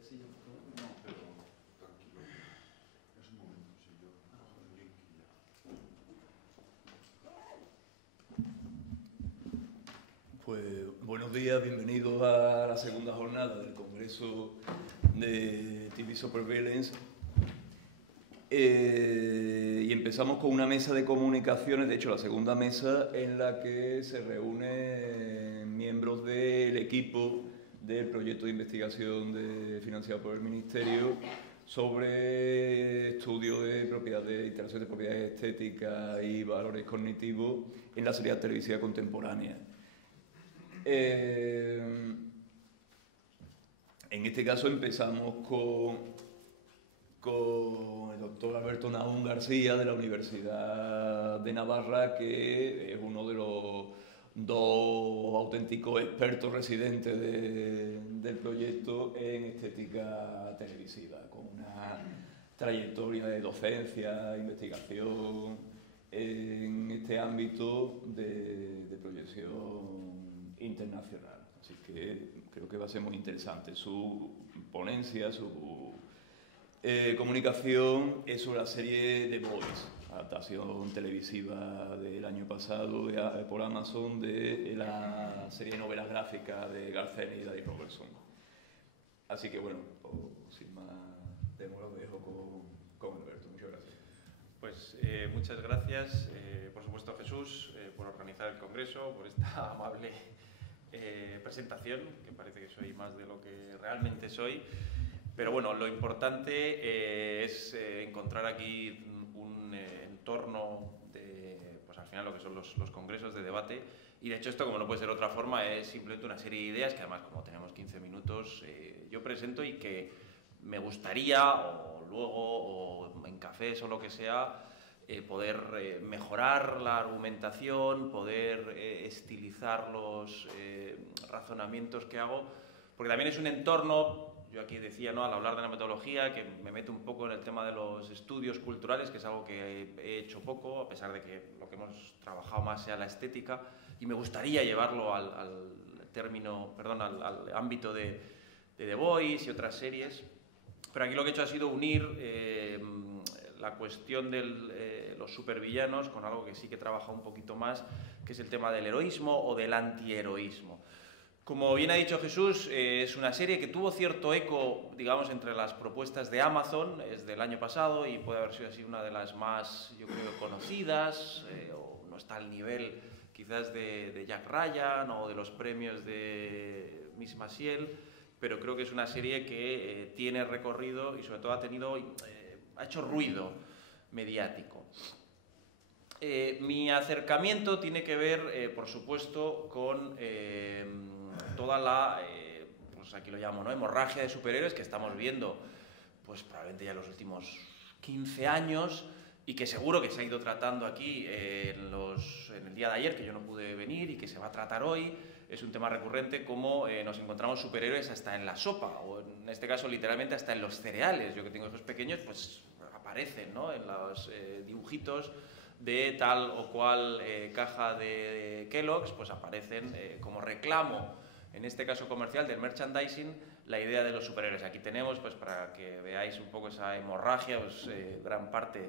sillas, por favor? No, pero tranquilo. Es un momento, si yo cojo el link y ya. Pues buenos días, bienvenidos a la segunda jornada del Congreso de TV Supervillains. Y empezamos con una mesa de comunicaciones, de hecho la segunda mesa en la que se reúnen miembros del equipo del proyecto de investigación financiado por el Ministerio sobre estudio de propiedades, interacción de propiedades estéticas y valores cognitivos en la seriedad televisiva contemporánea. En este caso empezamos con el doctor Alberto Nahum García de la Universidad de Navarra, que es uno de los dos auténticos expertos residentes del proyecto en estética televisiva, con una trayectoria de docencia, investigación en este ámbito de proyección internacional. Así que creo que va a ser muy interesante su ponencia, su comunicación es sobre la serie The Boys, adaptación televisiva del año pasado por Amazon de la serie de novelas gráficas de Garcés y Dave Robertson. Así que bueno, sin más demora lo dejo con Alberto. Muchas gracias. Pues muchas gracias, por supuesto, Jesús, por organizar el congreso, por esta amable presentación, que parece que soy más de lo que realmente soy. Pero bueno, lo importante es encontrar aquí un entorno de, pues al final, lo que son los congresos de debate. Y de hecho esto, como no puede ser de otra forma, es simplemente una serie de ideas que además, como tenemos 15 minutos, yo presento y que me gustaría, o luego, o en cafés o lo que sea, poder mejorar la argumentación, poder estilizar los razonamientos que hago, porque también es un entorno. Yo aquí decía, ¿no?, al hablar de la metodología, que me meto un poco en el tema de los estudios culturales, que es algo que he hecho poco, a pesar de que lo que hemos trabajado más sea la estética, y me gustaría llevarlo al ámbito de The Voice y otras series. Pero aquí lo que he hecho ha sido unir la cuestión de los supervillanos con algo que sí que he trabajado un poquito más, que es el tema del heroísmo o del antiheroísmo. Como bien ha dicho Jesús, es una serie que tuvo cierto eco, digamos, entre las propuestas de Amazon, es del año pasado y puede haber sido así una de las más, yo creo, conocidas, o no está al nivel quizás de Jack Ryan o de los premios de Miss Maciel, pero creo que es una serie que tiene recorrido y sobre todo ha hecho ruido mediático. Mi acercamiento tiene que ver, por supuesto, con toda la, pues aquí lo llamo, ¿no?, hemorragia de superhéroes que estamos viendo, pues probablemente ya en los últimos 15 años y que seguro que se ha ido tratando aquí en el día de ayer, que yo no pude venir, y que se va a tratar hoy. Es un tema recurrente, como nos encontramos superhéroes hasta en la sopa, o en este caso literalmente hasta en los cereales. Yo que tengo hijos pequeños, pues aparecen, ¿no?, en los dibujitos de tal o cual caja de Kellogg's, pues aparecen como reclamo, en este caso comercial, del merchandising, la idea de los superhéroes. Aquí tenemos, pues para que veáis un poco esa hemorragia, pues gran parte,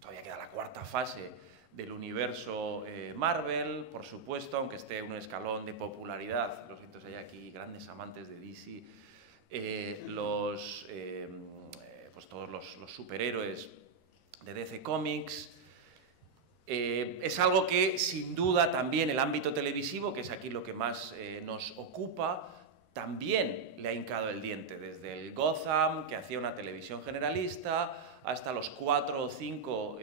todavía queda la cuarta fase del universo Marvel, por supuesto, aunque esté en un escalón de popularidad. Lo siento si hay aquí grandes amantes de DC, pues todos los superhéroes de DC Comics. Es algo que, sin duda, también el ámbito televisivo, que es aquí lo que más nos ocupa, también le ha hincado el diente, desde el Gotham, que hacía una televisión generalista, hasta los 4 o 5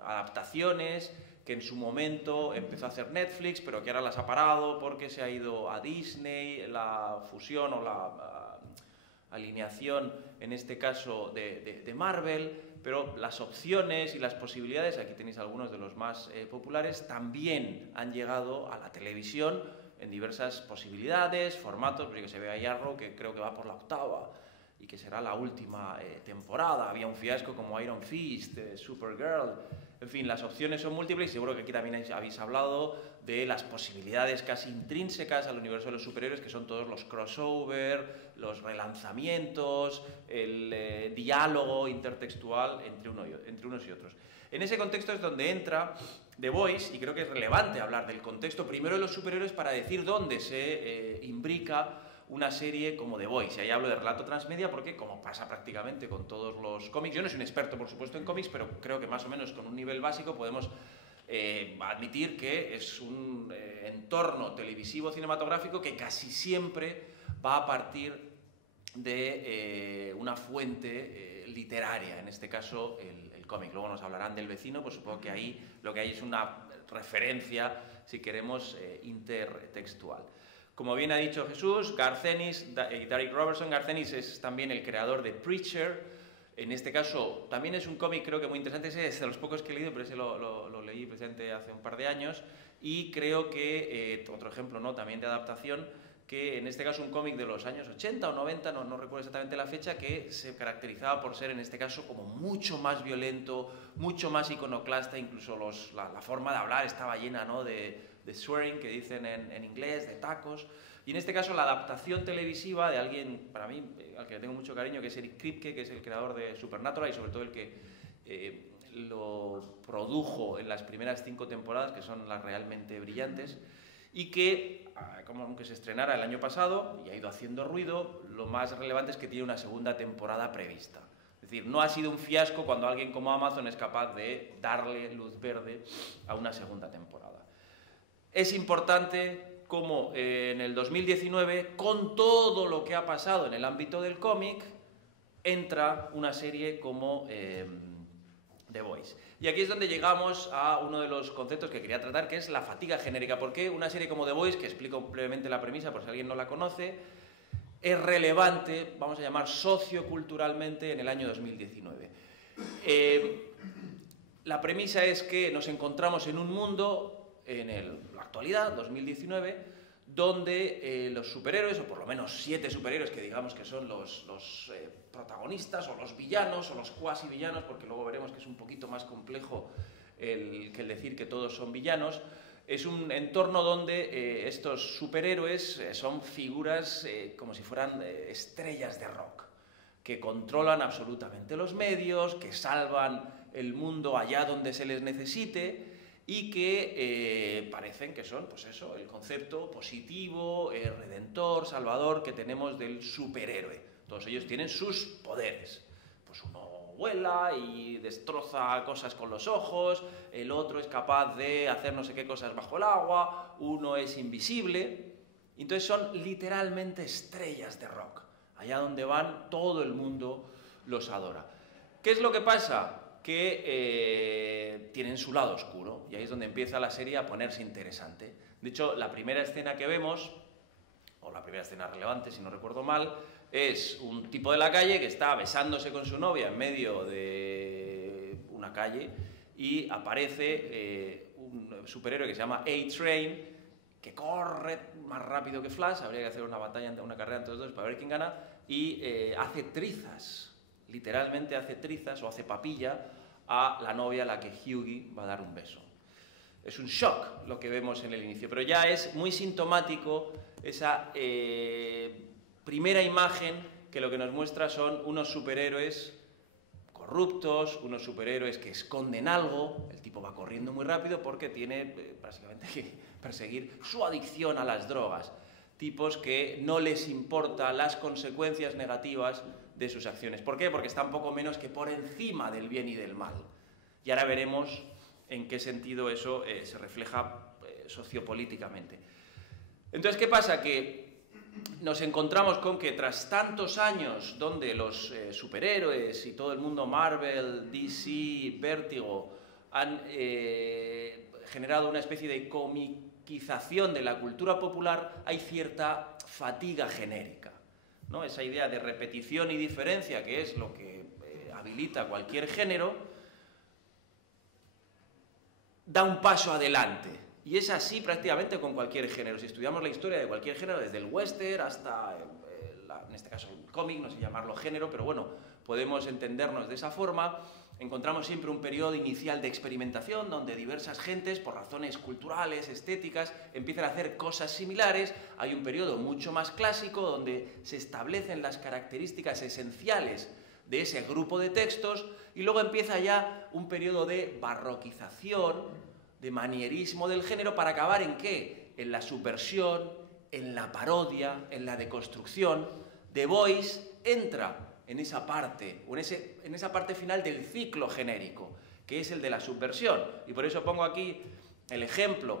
adaptaciones que en su momento empezó a hacer Netflix, pero que ahora las ha parado porque se ha ido a Disney, la fusión o la alineación, en este caso, de Marvel. Pero las opciones y las posibilidades, aquí tenéis algunos de los más populares, también han llegado a la televisión en diversas posibilidades, formatos. Pues que se ve a Arrow, que creo que va por la 8ª y que será la última temporada. Había un fiasco como Iron Fist, Supergirl. En fin, las opciones son múltiples y seguro que aquí también habéis hablado de las posibilidades casi intrínsecas al universo de los superhéroes, que son todos los crossover, los relanzamientos, el diálogo intertextual entre unos y otros. En ese contexto es donde entra The Voice, y creo que es relevante hablar del contexto primero de los superhéroes para decir dónde se imbrica una serie como The Voice. Y ahí hablo de relato transmedia porque, como pasa prácticamente con todos los cómics, yo no soy un experto, por supuesto, en cómics, pero creo que más o menos con un nivel básico podemos admitir que es un entorno televisivo cinematográfico que casi siempre va a partir de una fuente literaria, en este caso el cómic. Luego nos hablarán del vecino, pues supongo que ahí lo que hay es una referencia, si queremos, intertextual. Como bien ha dicho Jesús, Garth Ennis y Darick Robertson, Garth Ennis es también el creador de Preacher. En este caso, también es un cómic creo que muy interesante, ese es de los pocos que he leído, pero ese lo leí precisamente hace un par de años, y creo que, otro ejemplo, ¿no?, también de adaptación, que en este caso un cómic de los años 80 o 90, no recuerdo exactamente la fecha, que se caracterizaba por ser en este caso como mucho más violento, mucho más iconoclasta, incluso la forma de hablar estaba llena, ¿no?, de swearing, que dicen en inglés, de tacos. Y en este caso la adaptación televisiva de alguien, para mí, al que le tengo mucho cariño, que es Eric Kripke, que es el creador de Supernatural y sobre todo el que lo produjo en las primeras 5 temporadas, que son las realmente brillantes, y que, como aunque se estrenara el año pasado y ha ido haciendo ruido, lo más relevante es que tiene una segunda temporada prevista. Es decir, no ha sido un fiasco cuando alguien como Amazon es capaz de darle luz verde a una segunda temporada. Es importante como en el 2019, con todo lo que ha pasado en el ámbito del cómic, entra una serie como The Voice. Y aquí es donde llegamos a uno de los conceptos que quería tratar, que es la fatiga genérica. ¿Por qué una serie como The Voice, que explico brevemente la premisa por si alguien no la conoce, es relevante, vamos a llamar socioculturalmente, en el año 2019? La premisa es que nos encontramos en un mundo, en la actualidad, 2019, donde los superhéroes, o por lo menos 7 superhéroes que digamos que son los protagonistas, o los villanos, o los cuasi villanos, porque luego veremos que es un poquito más complejo que el decir que todos son villanos, es un entorno donde estos superhéroes son figuras como si fueran estrellas de rock, que controlan absolutamente los medios, que salvan el mundo allá donde se les necesite, y que parecen que son, pues eso, el concepto positivo, redentor, salvador que tenemos del superhéroe. Todos ellos tienen sus poderes. Pues uno vuela y destroza cosas con los ojos, el otro es capaz de hacer no sé qué cosas bajo el agua, uno es invisible. Entonces son literalmente estrellas de rock. Allá donde van, todo el mundo los adora. ¿Qué es lo que pasa? Que tienen su lado oscuro, y ahí es donde empieza la serie a ponerse interesante. De hecho, la primera escena que vemos, o la primera escena relevante, si no recuerdo mal, es un tipo de la calle que está besándose con su novia en medio de una calle, y aparece un superhéroe que se llama A-Train, que corre más rápido que Flash. Habría que hacer una carrera entre los dos para ver quién gana, y hace trizas, literalmente hace trizas o hace papilla a la novia a la que Hughie va a dar un beso. Es un shock lo que vemos en el inicio, pero ya es muy sintomático esa primera imagen, que lo que nos muestra son unos superhéroes corruptos, unos superhéroes que esconden algo. El tipo va corriendo muy rápido porque tiene básicamente que perseguir su adicción a las drogas. Tipos que no les importa las consecuencias negativas de sus acciones. ¿Por qué? Porque están poco menos que por encima del bien y del mal. Y ahora veremos en qué sentido eso se refleja sociopolíticamente. Entonces, ¿qué pasa? Que nos encontramos con que tras tantos años donde los superhéroes y todo el mundo Marvel, DC, Vértigo han generado una especie de comiquización de la cultura popular, hay cierta fatiga genérica, ¿no? Esa idea de repetición y diferencia, que es lo que habilita cualquier género, da un paso adelante. Y es así prácticamente con cualquier género. Si estudiamos la historia de cualquier género, desde el western hasta, en este caso, el cómic, no sé llamarlo género, pero bueno, podemos entendernos de esa forma. Encontramos siempre un periodo inicial de experimentación donde diversas gentes, por razones culturales, estéticas, empiezan a hacer cosas similares. Hay un periodo mucho más clásico donde se establecen las características esenciales de ese grupo de textos y luego empieza ya un periodo de barroquización, de manierismo del género para acabar ¿en qué? En la subversión, en la parodia, en la deconstrucción. The Voice entra en esa parte, o en esa parte final del ciclo genérico, que es el de la subversión. Y por eso pongo aquí el ejemplo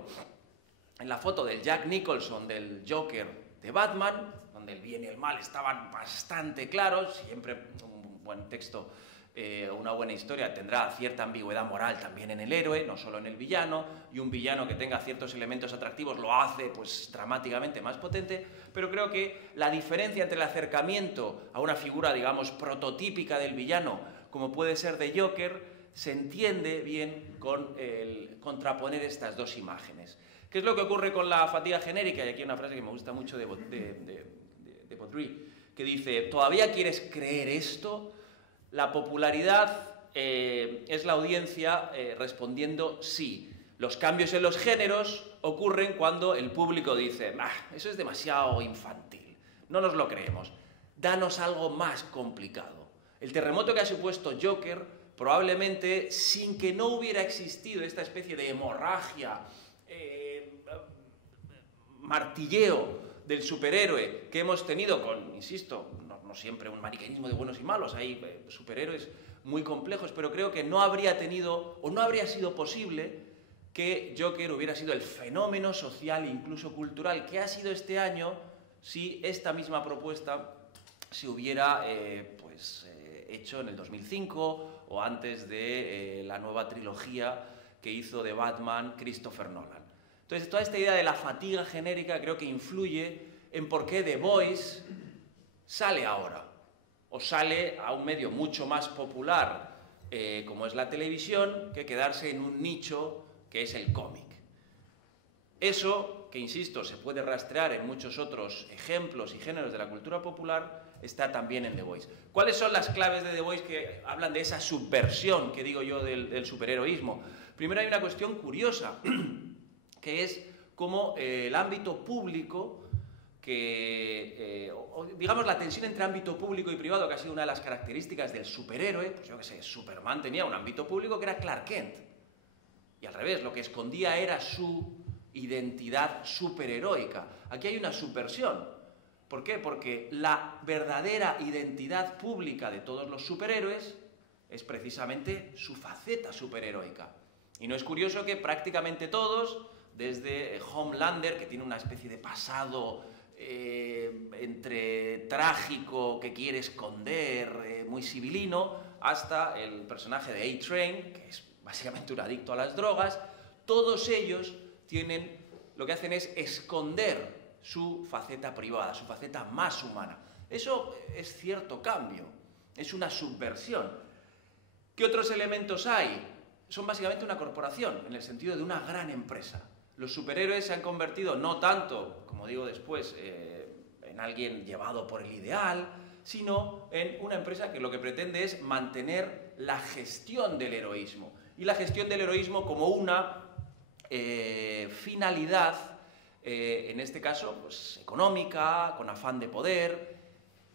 en la foto del Jack Nicholson, del Joker de Batman, donde el bien y el mal estaban bastante claros. Siempre un buen texto, una buena historia tendrá cierta ambigüedad moral también en el héroe, no solo en el villano, y un villano que tenga ciertos elementos atractivos lo hace pues dramáticamente más potente, pero creo que la diferencia entre el acercamiento a una figura, digamos, prototípica del villano, como puede ser de Joker, se entiende bien con el contraponer estas dos imágenes. ¿Qué es lo que ocurre con la fatiga genérica? Y aquí hay una frase que me gusta mucho de Baudrillard, que dice: ¿todavía quieres creer esto? La popularidad es la audiencia respondiendo sí. Los cambios en los géneros ocurren cuando el público dice: eso es demasiado infantil, no nos lo creemos, danos algo más complicado. El terremoto que ha supuesto Joker, probablemente sin que no hubiera existido esta especie de hemorragia, martilleo del superhéroe que hemos tenido con, insisto, no siempre un maniqueísmo de buenos y malos, hay superhéroes muy complejos, pero creo que no habría tenido o no habría sido posible que Joker hubiera sido el fenómeno social e incluso cultural que ha sido este año si esta misma propuesta se hubiera hecho en el 2005 o antes de la nueva trilogía que hizo de Batman Christopher Nolan. Entonces, toda esta idea de la fatiga genérica creo que influye en por qué The Voice sale ahora, o sale a un medio mucho más popular como es la televisión, que quedarse en un nicho que es el cómic. Eso, que insisto, se puede rastrear en muchos otros ejemplos y géneros de la cultura popular, está también en The Voice. ¿Cuáles son las claves de The Voice que hablan de esa subversión que digo yo del superheroísmo? Primero hay una cuestión curiosa, que es cómo el ámbito público, digamos la tensión entre ámbito público y privado, que ha sido una de las características del superhéroe, pues yo qué sé, Superman tenía un ámbito público que era Clark Kent, y al revés, lo que escondía era su identidad superheroica. Aquí hay una subversión. ¿Por qué? Porque la verdadera identidad pública de todos los superhéroes es precisamente su faceta superheroica. Y no es curioso que prácticamente todos, desde Homelander, que tiene una especie de pasado entre trágico, que quiere esconder, muy civilino, hasta el personaje de A-Train, que es básicamente un adicto a las drogas, todos ellos lo que hacen es esconder su faceta privada, su faceta más humana. Eso es cierto cambio, es una subversión. ¿Qué otros elementos hay? Son básicamente una corporación, en el sentido de una gran empresa. Los superhéroes se han convertido no tanto, como digo después, en alguien llevado por el ideal, sino en una empresa que lo que pretende es mantener la gestión del heroísmo. Y la gestión del heroísmo como una finalidad, en este caso, pues, económica, con afán de poder,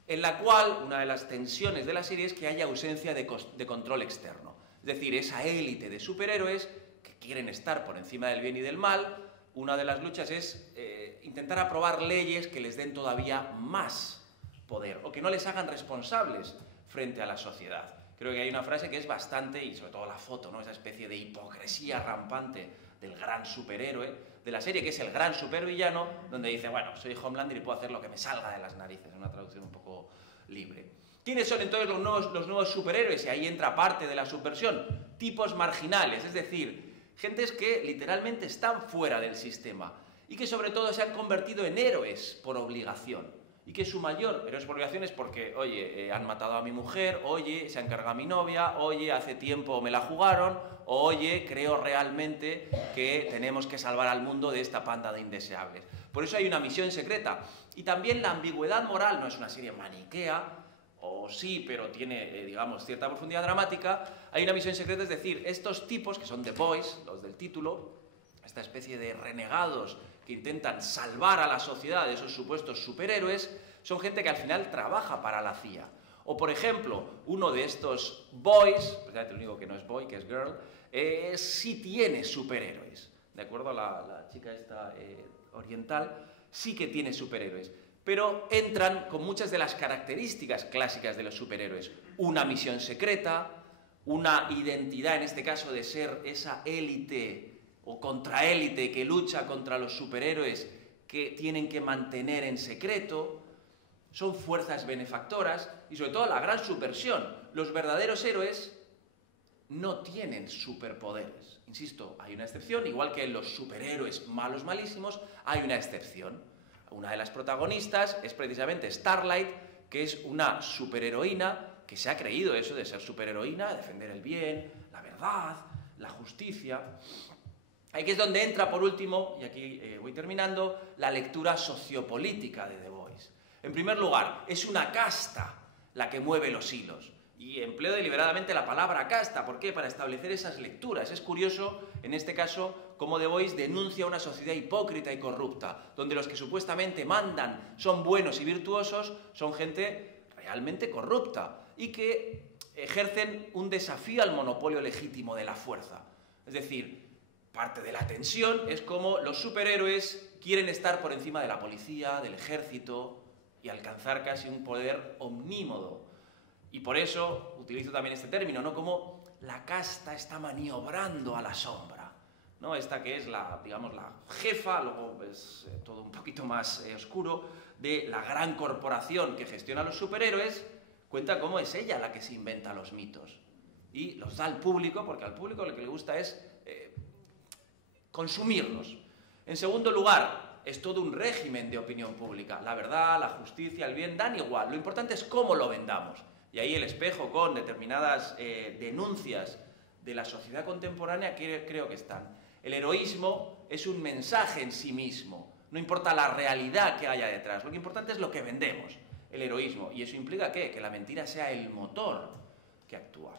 en la cual una de las tensiones de la serie es que haya ausencia de control externo. Es decir, esa élite de superhéroes que quieren estar por encima del bien y del mal, una de las luchas es intentar aprobar leyes que les den todavía más poder o que no les hagan responsables frente a la sociedad. Creo que hay una frase que es bastante, y sobre todo la foto, ¿no? Esa especie de hipocresía rampante del gran superhéroe de la serie, que es el gran supervillano, donde dice, bueno, soy Homelander y puedo hacer lo que me salga de las narices, una traducción un poco libre. ¿Quiénes son entonces los nuevos superhéroes? Y ahí entra parte de la subversión. Tipos marginales, es decir, gentes que literalmente están fuera del sistema y que sobre todo se han convertido en héroes por obligación. Y que su mayor héroes por obligación es porque, oye, han matado a mi mujer, oye, se han cargado a mi novia, oye, hace tiempo me la jugaron, o, oye, creo realmente que tenemos que salvar al mundo de esta panda de indeseables. Por eso hay una misión secreta. Y también la ambigüedad moral, no es una serie maniquea, o sí, pero tiene, digamos, cierta profundidad dramática, hay una misión secreta, es decir, estos tipos, que son The Boys, los del título, esta especie de renegados que intentan salvar a la sociedad de esos supuestos superhéroes, son gente que al final trabaja para la CIA. O, por ejemplo, uno de estos boys, el único que no es boy, que es girl, sí tiene superhéroes, ¿de acuerdo? La chica esta oriental sí que tiene superhéroes, pero entran con muchas de las características clásicas de los superhéroes. Una misión secreta, una identidad, en este caso, de ser esa élite o contraélite que lucha contra los superhéroes que tienen que mantener en secreto. Son fuerzas benefactoras y, sobre todo, la gran subversión. Los verdaderos héroes no tienen superpoderes. Insisto, hay una excepción, igual que en los superhéroes malos malísimos, hay una excepción. Una de las protagonistas es precisamente Starlight, que es una superheroína que se ha creído eso de ser superheroína, defender el bien, la verdad, la justicia. Aquí es donde entra, por último, y aquí voy terminando, la lectura sociopolítica de The Boys. En primer lugar, es una casta la que mueve los hilos. Y empleo deliberadamente la palabra casta. ¿Por qué? Para establecer esas lecturas. Es curioso, en este caso, cómo The Voice denuncia una sociedad hipócrita y corrupta, donde los que supuestamente mandan son buenos y virtuosos, son gente realmente corrupta y que ejercen un desafío al monopolio legítimo de la fuerza. Es decir, parte de la tensión es cómo los superhéroes quieren estar por encima de la policía, del ejército y alcanzar casi un poder omnímodo. Y por eso utilizo también este término, ¿no? Como la casta está maniobrando a la sombra, ¿no? Esta que es la, digamos, la jefa, luego es todo un poquito más oscuro, de la gran corporación que gestiona los superhéroes, cuenta cómo es ella la que se inventa los mitos. Y los da al público, porque al público lo que le gusta es consumirlos. En segundo lugar, es todo un régimen de opinión pública. La verdad, la justicia, el bien, dan igual. Lo importante es cómo lo vendamos. Y ahí el espejo con determinadas denuncias de la sociedad contemporánea creo que están. El heroísmo es un mensaje en sí mismo. No importa la realidad que haya detrás. Lo que importante es lo que vendemos, el heroísmo. ¿Y eso implica qué? Que la mentira sea el motor que actúa.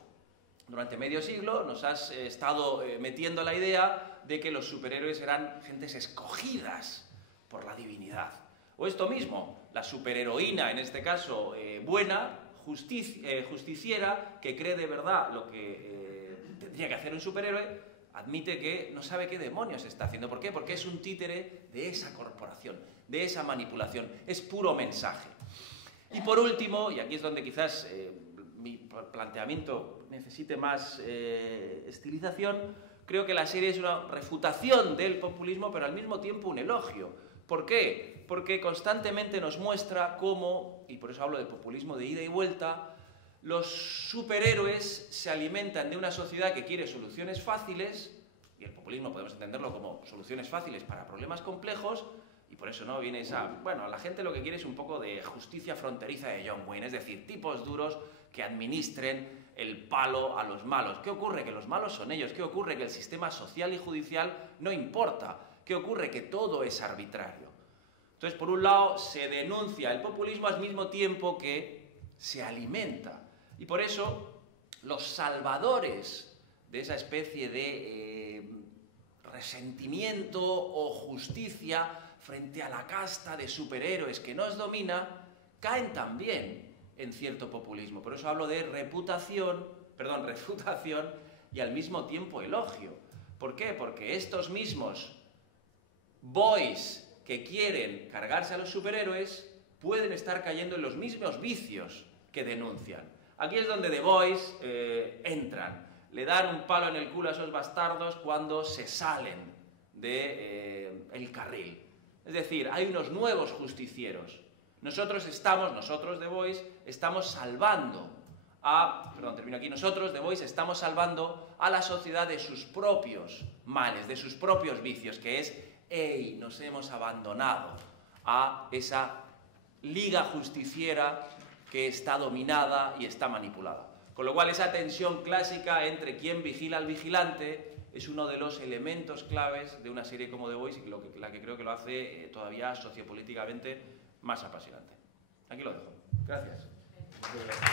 Durante medio siglo nos has estado metiendo la idea de que los superhéroes eran gentes escogidas por la divinidad. O esto mismo, la superheroína, en este caso buena, justiciera, que cree de verdad lo que tendría que hacer un superhéroe, admite que no sabe qué demonios está haciendo. ¿Por qué? Porque es un títere de esa corporación, de esa manipulación. Es puro mensaje. Y por último, y aquí es donde quizás mi planteamiento necesite más estilización, creo que la serie es una refutación del populismo, pero al mismo tiempo un elogio. ¿Por qué? Porque constantemente nos muestra cómo, y por eso hablo de populismo de ida y vuelta, los superhéroes se alimentan de una sociedad que quiere soluciones fáciles, y el populismo podemos entenderlo como soluciones fáciles para problemas complejos, y por eso no viene esa... Bueno, la gente lo que quiere es un poco de justicia fronteriza de John Wayne, es decir, tipos duros que administren el palo a los malos. ¿Qué ocurre? Que los malos son ellos. ¿Qué ocurre? Que el sistema social y judicial no importa. ¿Qué ocurre? Que todo es arbitrario. Entonces, por un lado, se denuncia el populismo al mismo tiempo que se alimenta. Y por eso, los salvadores de esa especie de resentimiento o justicia frente a la casta de superhéroes que nos domina, caen también en cierto populismo. Por eso hablo de refutación y al mismo tiempo elogio. ¿Por qué? Porque estos mismos boys que quieren cargarse a los superhéroes pueden estar cayendo en los mismos vicios que denuncian. Aquí es donde The Boys entran. Le dan un palo en el culo a esos bastardos cuando se salen del carril. Es decir, hay unos nuevos justicieros. Nosotros The Boys, estamos salvando nosotros, The Boys, estamos salvando a la sociedad de sus propios males, de sus propios vicios, que es, ¡ey!, nos hemos abandonado a esa liga justiciera que está dominada y está manipulada. Con lo cual, esa tensión clásica entre quién vigila al vigilante es uno de los elementos claves de una serie como The Boys y la que creo que lo hace todavía sociopolíticamente más apasionante. Aquí lo dejo. Gracias. Muchas gracias.